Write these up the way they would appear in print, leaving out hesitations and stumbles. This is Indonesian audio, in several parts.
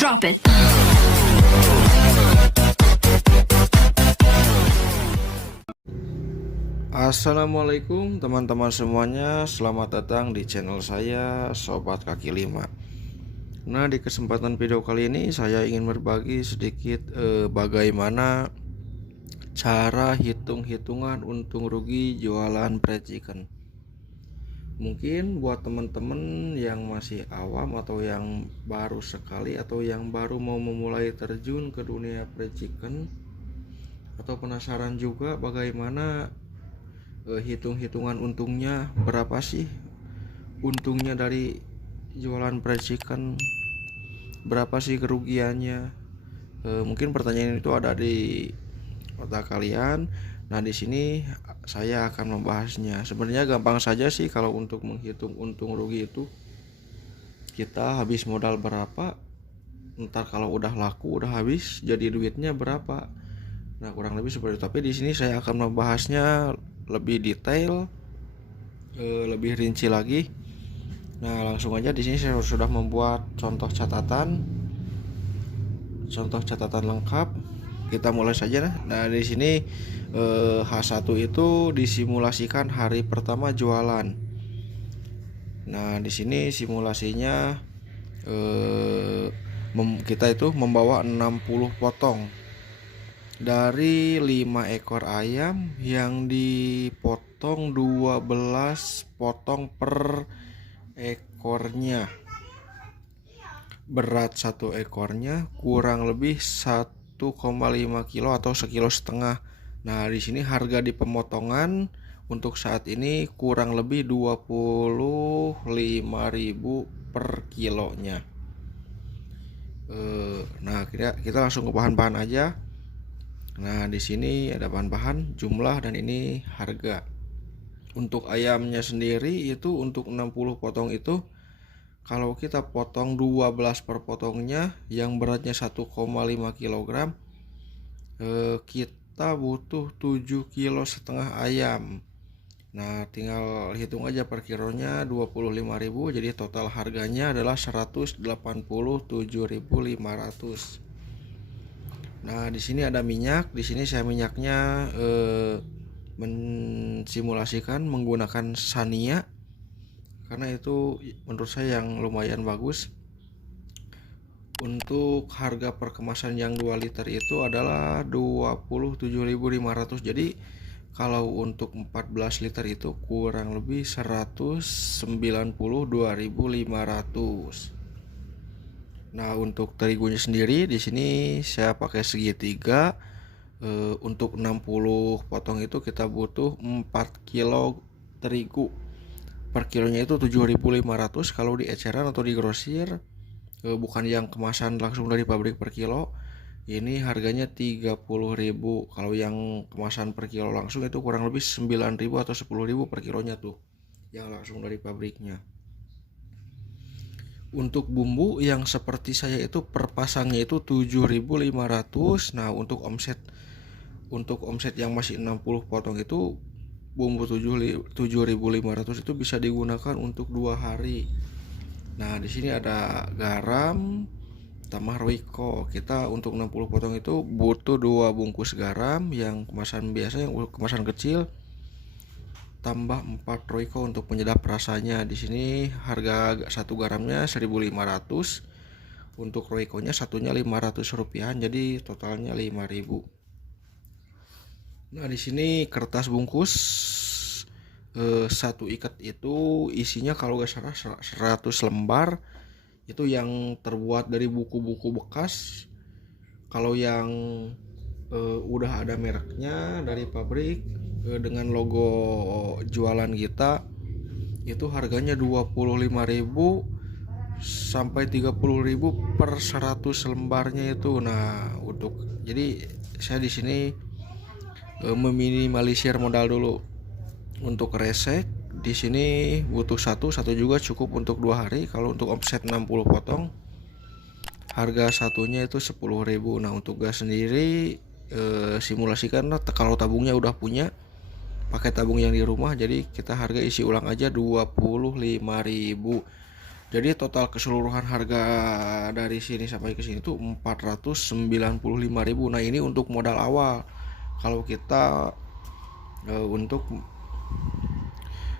Drop it. Assalamualaikum teman-teman semuanya, selamat datang di channel saya Sobat Kaki Lima. Nah, di kesempatan video kali ini saya ingin berbagi sedikit bagaimana cara hitung-hitungan untung rugi jualan fried chicken. Mungkin buat teman-teman yang masih awam atau yang baru sekali atau yang baru mau memulai terjun ke dunia fried chicken, atau penasaran juga bagaimana hitung-hitungan untungnya, berapa sih untungnya dari jualan fried chicken, berapa sih kerugiannya. Mungkin pertanyaan itu ada di otak kalian. Nah, di sini saya akan membahasnya. Sebenarnya gampang saja sih kalau untuk menghitung untung rugi itu. Kita habis modal berapa, ntar kalau udah laku udah habis jadi duitnya berapa. Nah, kurang lebih seperti itu. Tapi di sini saya akan membahasnya lebih detail, lebih rinci lagi. Nah, langsung aja di sini saya sudah membuat contoh catatan lengkap. Kita mulai saja. Nah, di sini H1 itu disimulasikan hari pertama jualan. Nah, di sini simulasinya kita itu membawa 60 potong dari 5 ekor ayam yang dipotong 12 potong per ekornya. Berat satu ekornya kurang lebih 1,5 kilo atau 1,5 kilo. Nah, di sini harga di pemotongan untuk saat ini kurang lebih 25.000 per kilonya. Nah, kita langsung ke bahan-bahan aja. Nah, di sini ada bahan-bahan, jumlah, dan ini harga. Untuk ayamnya sendiri itu untuk 60 potong itu kalau kita potong 12 per potongnya yang beratnya 1,5 kg, kita butuh 7,5 kilo ayam. Nah, tinggal hitung aja per kilonya 25.000, jadi total harganya adalah 187.500. Nah, di sini ada minyak. Di sini saya minyaknya mensimulasikan menggunakan Shania karena itu menurut saya yang lumayan bagus. Untuk harga per kemasan yang 2 liter itu adalah 27.500. Jadi kalau untuk 14 liter itu kurang lebih 192.500. Nah, untuk terigunya sendiri di sini saya pakai segitiga. Untuk 60 potong itu kita butuh 4 kilo terigu. Per kilonya itu 7.500 kalau di eceran atau di grosir, bukan yang kemasan langsung dari pabrik per kilo. Ini harganya 30.000. Kalau yang kemasan per kilo langsung itu kurang lebih 9.000 atau 10.000 per kilonya tuh, yang langsung dari pabriknya. Untuk bumbu yang seperti saya itu per pasangnya itu 7.500. Nah, untuk omset yang masih 60 potong itu bumbu 7.500 itu bisa digunakan untuk 2 hari. Nah, di sini ada garam tambah Royco. Kita untuk 60 potong itu butuh 2 bungkus garam yang kemasan biasa, yang kemasan kecil, tambah 4 Royco untuk penyedap rasanya. Di sini harga 1 garamnya 1.500. Untuk Royco-nya satunya 500 rupiah, jadi totalnya 5.000. Nah, di sini kertas bungkus satu ikat itu isinya kalau gak salah 100 lembar. Itu yang terbuat dari buku-buku bekas. Kalau yang udah ada mereknya dari pabrik dengan logo jualan kita itu harganya 25.000 sampai 30.000 per 100 lembarnya itu. Nah, jadi saya di sini meminimalisir modal dulu. Untuk resek di sini butuh satu juga cukup untuk 2 hari. Kalau untuk omset 60 potong harga satunya itu 10.000. Nah, untuk gas sendiri simulasikan kalau tabungnya udah punya, pakai tabung yang di rumah, jadi kita harga isi ulang aja 25.000. Jadi total keseluruhan harga dari sini sampai ke sini tuh 495.000. Nah, ini untuk modal awal. Kalau kita untuk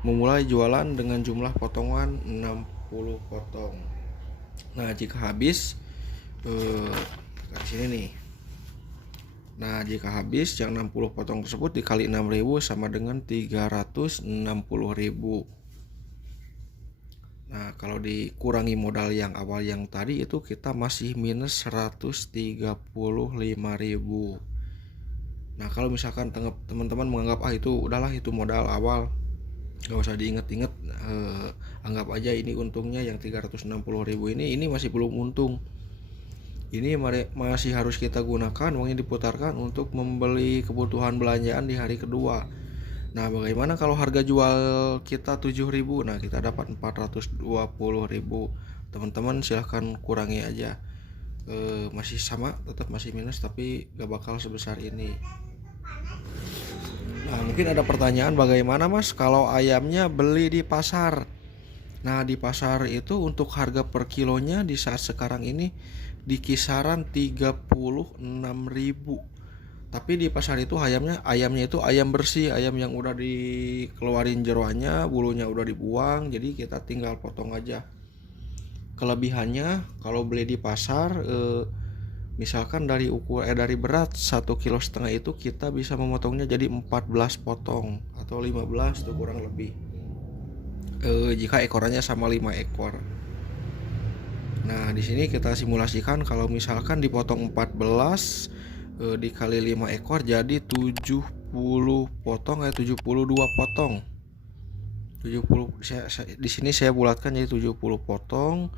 memulai jualan dengan jumlah potongan 60 potong. Nah, jika habis di sini nih. Nah, jika habis yang 60 potong tersebut dikali 6.000 sama dengan 360.000. Nah, kalau dikurangi modal yang awal yang tadi itu kita masih minus 135.000. Nah, kalau misalkan teman-teman menganggap itu udahlah itu modal awal, nggak usah diinget-inget, anggap aja ini untungnya yang 360.000 ini masih belum untung. Ini masih harus kita gunakan uangnya diputarkan untuk membeli kebutuhan belanjaan di hari kedua. Nah, bagaimana kalau harga jual kita 7.000? Nah, kita dapat 420.000. Teman-teman silahkan kurangi aja. Masih sama, tetap masih minus, tapi gak bakal sebesar ini. Nah, mungkin ada pertanyaan, bagaimana mas kalau ayamnya beli di pasar? Nah, di pasar itu untuk harga per kilonya di saat sekarang ini di kisaran 36.000. Tapi di pasar itu ayamnya itu ayam bersih, ayam yang udah dikeluarin jeroannya, bulunya udah dibuang, jadi kita tinggal potong aja. Kelebihannya kalau beli di pasar, misalkan dari berat 1,5 kilo itu kita bisa memotongnya jadi 14 potong atau 15 tuh kurang lebih. Jika ekornya sama 5 ekor. Nah, di sini kita simulasikan kalau misalkan dipotong 14 dikali 5 ekor jadi 70 potong 72 potong. 70 di sini saya bulatkan jadi 70 potong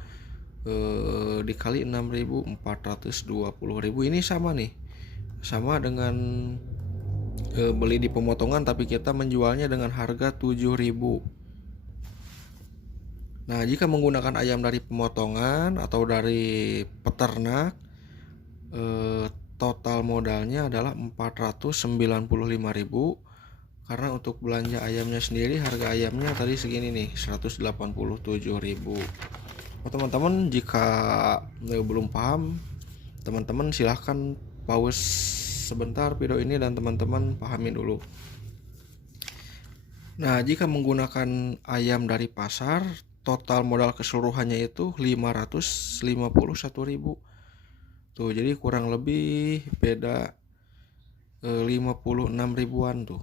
dikali 6.000 420.000. Ini sama nih. Sama dengan beli di pemotongan tapi kita menjualnya dengan harga 7.000. Nah, jika menggunakan ayam dari pemotongan atau dari peternak, total modalnya adalah 495.000, karena untuk belanja ayamnya sendiri harga ayamnya tadi segini nih 187.000. Teman-teman jika belum paham, teman-teman silahkan pause sebentar video ini dan teman-teman pahami dulu. Nah, jika menggunakan ayam dari pasar, total modal keseluruhannya itu 551.000. Tuh, jadi kurang lebih beda 56 ribuan tuh.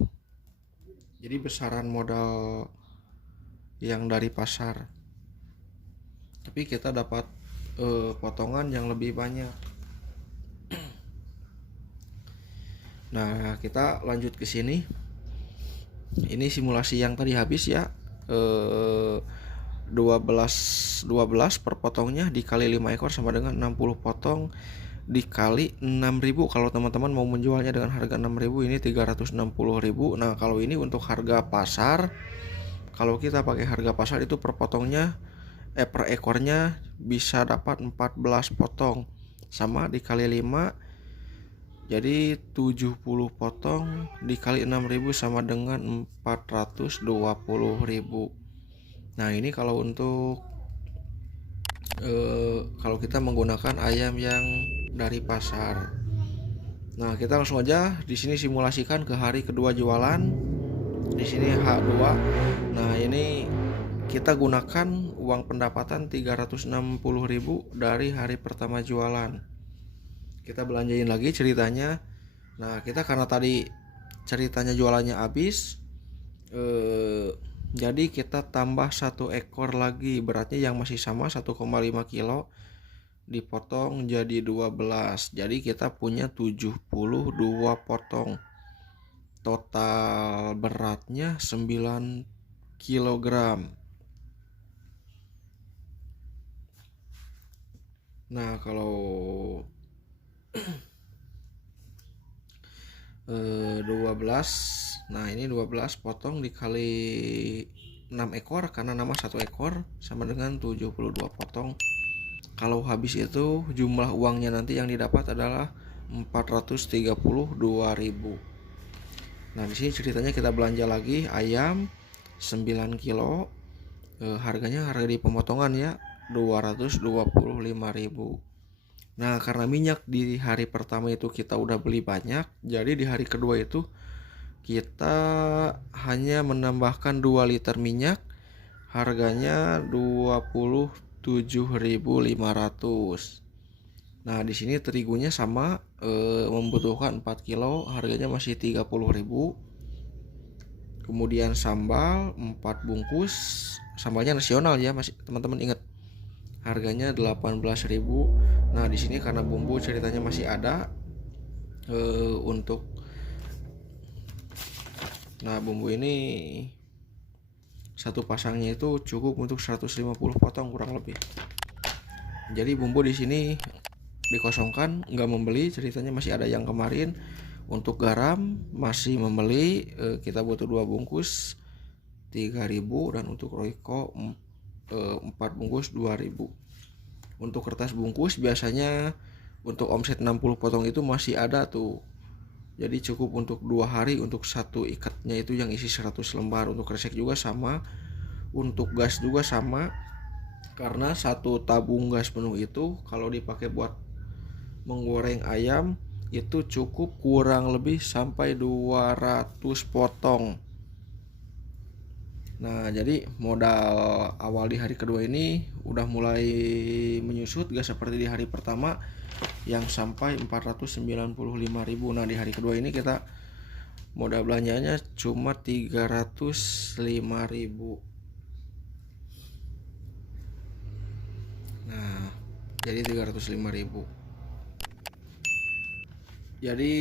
Jadi besaran modal yang dari pasar. Tapi kita dapat potongan yang lebih banyak. Nah, kita lanjut ke sini. Ini simulasi yang tadi habis ya. 12 per potongnya dikali 5 ekor sama dengan 60 potong dikali 6.000. Kalau teman-teman mau menjualnya dengan harga 6.000 ini 360.000. Nah, kalau ini untuk harga pasar, kalau kita pakai harga pasar itu per potongnya per ekornya bisa dapat 14 potong sama dikali 5 jadi 70 potong dikali 6.000 sama dengan 420.000. Nah, ini kalau untuk kalau kita menggunakan ayam yang dari pasar. Nah, kita langsung aja di sini simulasikan ke hari kedua jualan. Di sini H2. Nah, ini kita gunakan uang pendapatan 360.000 dari hari pertama jualan. Kita belanjain lagi ceritanya. Nah, kita karena tadi ceritanya jualannya habis, jadi kita tambah 1 ekor lagi, beratnya yang masih sama 1,5 kilo dipotong jadi 12. Jadi kita punya 72 potong. Total beratnya 9 kilogram. Nah, kalau 12, nah ini 12 potong dikali 6 ekor karena nama 1 ekor sama dengan 72 potong. Kalau habis itu jumlah uangnya nanti yang didapat adalah 432.000. Nah, di sini ceritanya kita belanja lagi ayam 9 kilo. Harganya harga di pemotongan ya. 225.000. Nah, karena minyak di hari pertama itu kita udah beli banyak, jadi di hari kedua itu kita hanya menambahkan 2 liter minyak, harganya 27.500. Nah, di sini terigunya sama, membutuhkan 4 kilo, harganya masih 30.000. Kemudian sambal 4 bungkus, sambalnya nasional ya, masih teman-teman ingat. Harganya 18.000. Nah, di sini karena bumbu ceritanya masih ada, untuk bumbu ini satu pasangnya itu cukup untuk 150 potong kurang lebih. Jadi bumbu di sini dikosongkan, nggak membeli, ceritanya masih ada yang kemarin. Untuk garam masih membeli, kita butuh 2 bungkus 3.000, dan untuk Royco 4 bungkus 2.000. Untuk kertas bungkus biasanya untuk omset 60 potong itu masih ada tuh, jadi cukup untuk 2 hari untuk satu ikatnya itu yang isi 100 lembar. Untuk kresek juga sama, untuk gas juga sama, karena satu tabung gas penuh itu kalau dipakai buat menggoreng ayam itu cukup kurang lebih sampai 200 potong. Nah, jadi modal awal di hari kedua ini udah mulai menyusut, gak seperti di hari pertama yang sampai 495.000. Nah, di hari kedua ini kita modal belanjanya cuma 305.000. Nah, jadi 305.000. Jadi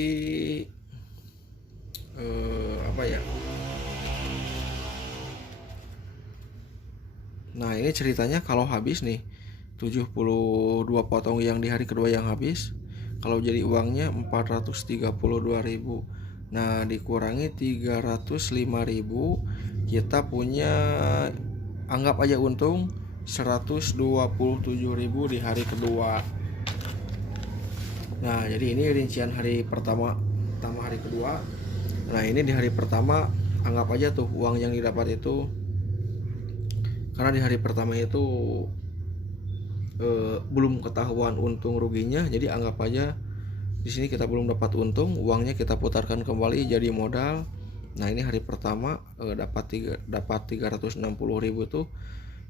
apa ya? Nah, ini ceritanya kalau habis nih 72 potong yang di hari kedua yang habis, kalau jadi uangnya 432.000. Nah, dikurangi 305.000, kita punya, anggap aja untung 127.000 di hari kedua. Nah, jadi ini rincian hari pertama hari kedua. Nah, ini di hari pertama anggap aja tuh uang yang didapat itu, karena di hari pertama itu belum ketahuan untung ruginya, jadi anggap aja di sini kita belum dapat untung, uangnya kita putarkan kembali jadi modal. Nah, ini hari pertama dapat 360.000 tuh,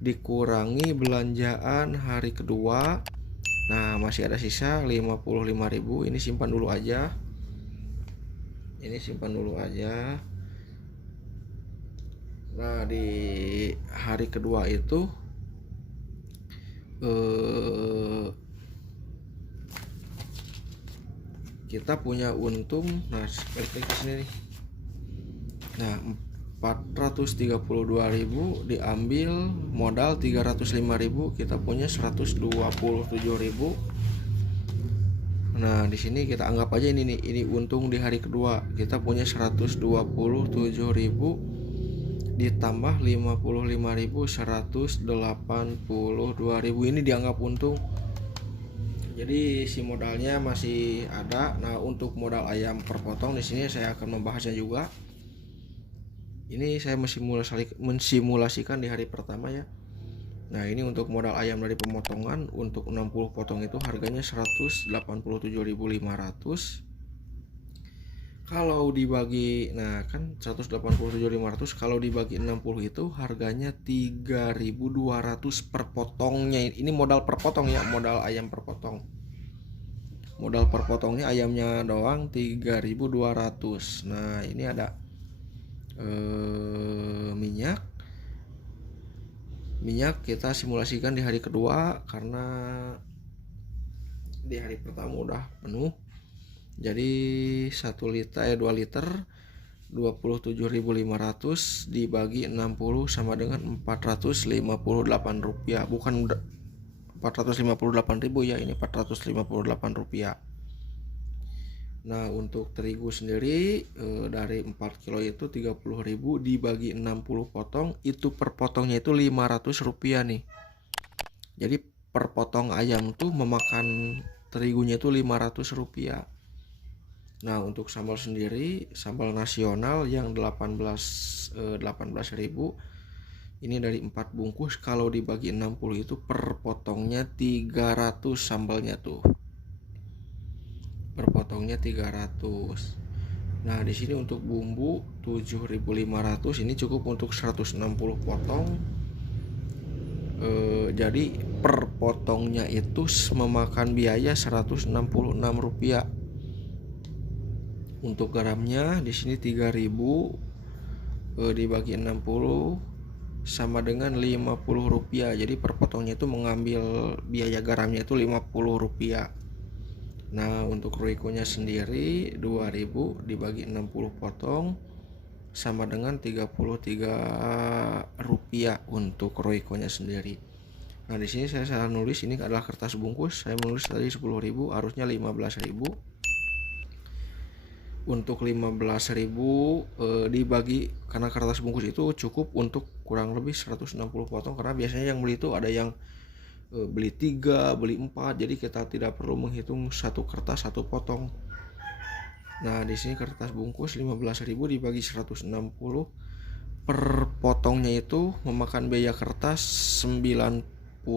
dikurangi belanjaan hari kedua. Nah, masih ada sisa 55.000. Ini simpan dulu aja. Nah, di hari kedua itu kita punya untung. Nah, balik lagi ke sini nih. Nah, 432.000 diambil modal 305.000, kita punya 127.000. Nah, di sini kita anggap aja ini untung di hari kedua, kita punya 127.000 ditambah 55.000, 182.000, ini dianggap untung. Jadi si modalnya masih ada. Nah, untuk modal ayam per potong di sini saya akan membahasnya juga. Ini saya mensimulasikan di hari pertama ya. Nah, ini untuk modal ayam dari pemotongan untuk 60 potong itu harganya 187.500. Kalau dibagi, nah kan 187.500 kalau dibagi 60 itu harganya 3.200 per potongnya. Ini modal per potong ya, modal ayam per potong. Modal per potongnya ayamnya doang 3.200. Nah, ini ada minyak kita simulasikan di hari kedua, karena di hari pertama udah penuh. Jadi 2 liter 27.500 dibagi 60 sama dengan 458 rupiah. Bukan 458.000 ya, ini 458 rupiah. Nah, untuk terigu sendiri dari 4 kilo itu 30.000 dibagi 60 potong, itu per potongnya itu 500 rupiah nih. Jadi per potong ayam tuh memakan terigunya itu 500 rupiah. Nah, untuk sambal sendiri, sambal nasional yang 18.000 Ini dari 4 bungkus, kalau dibagi 60 itu per potongnya 300 sambalnya tuh. Per potongnya 300. Nah, di sini untuk bumbu 7.500, ini cukup untuk 160 potong. Jadi per potongnya itu memakan biaya Rp166. Untuk garamnya di sini 3.000 dibagi 60 sama dengan Rp50. Jadi per potongnya itu mengambil biaya garamnya itu Rp50. Nah, untuk Royco-nya sendiri 2.000 dibagi 60 potong sama dengan Rp33 untuk Royco-nya sendiri. Nah, di sini saya salah nulis, ini adalah kertas bungkus. Saya menulis tadi 10.000, harusnya 15.000. Untuk 15.000 dibagi, karena kertas bungkus itu cukup untuk kurang lebih 160 potong, karena biasanya yang beli itu ada yang beli 3, beli 4, jadi kita tidak perlu menghitung satu kertas satu potong. Nah, di sini kertas bungkus 15.000 dibagi 160 per potongnya itu memakan biaya kertas Rp93.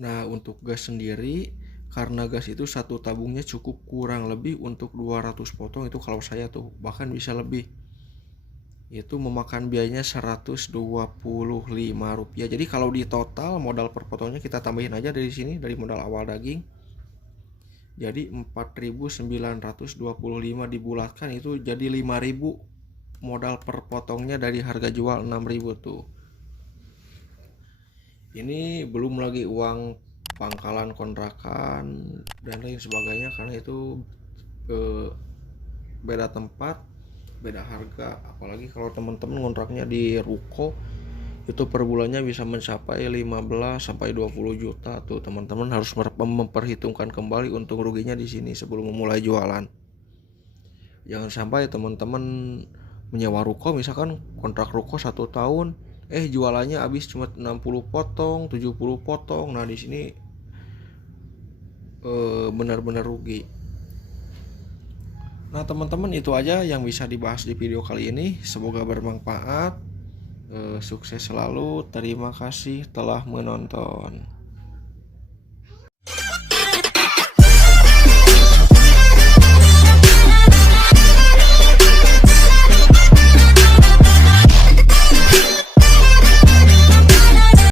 Nah, untuk gas sendiri, karena gas itu satu tabungnya cukup kurang lebih untuk 200 potong, itu kalau saya tuh bahkan bisa lebih. Itu memakan biayanya Rp125. Jadi kalau di total modal per potongnya kita tambahin aja dari sini, dari modal awal daging. Jadi 4.925 dibulatkan itu jadi 5.000 modal per potongnya dari harga jual 6.000 tuh. Ini belum lagi uang pangkalan kontrakan dan lain sebagainya, karena itu beda tempat, beda harga. Apalagi kalau teman-teman ngontraknya di ruko, itu per bulannya bisa mencapai 15 sampai 20 juta tuh. Teman-teman harus memperhitungkan kembali untung ruginya di sini sebelum memulai jualan. Jangan sampai teman-teman menyewa ruko, misalkan kontrak ruko 1 tahun, jualannya habis cuma 60 potong, 70 potong. Nah, di sini benar-benar rugi. Nah, teman-teman, itu aja yang bisa dibahas di video kali ini. Semoga bermanfaat. Sukses selalu. Terima kasih telah menonton.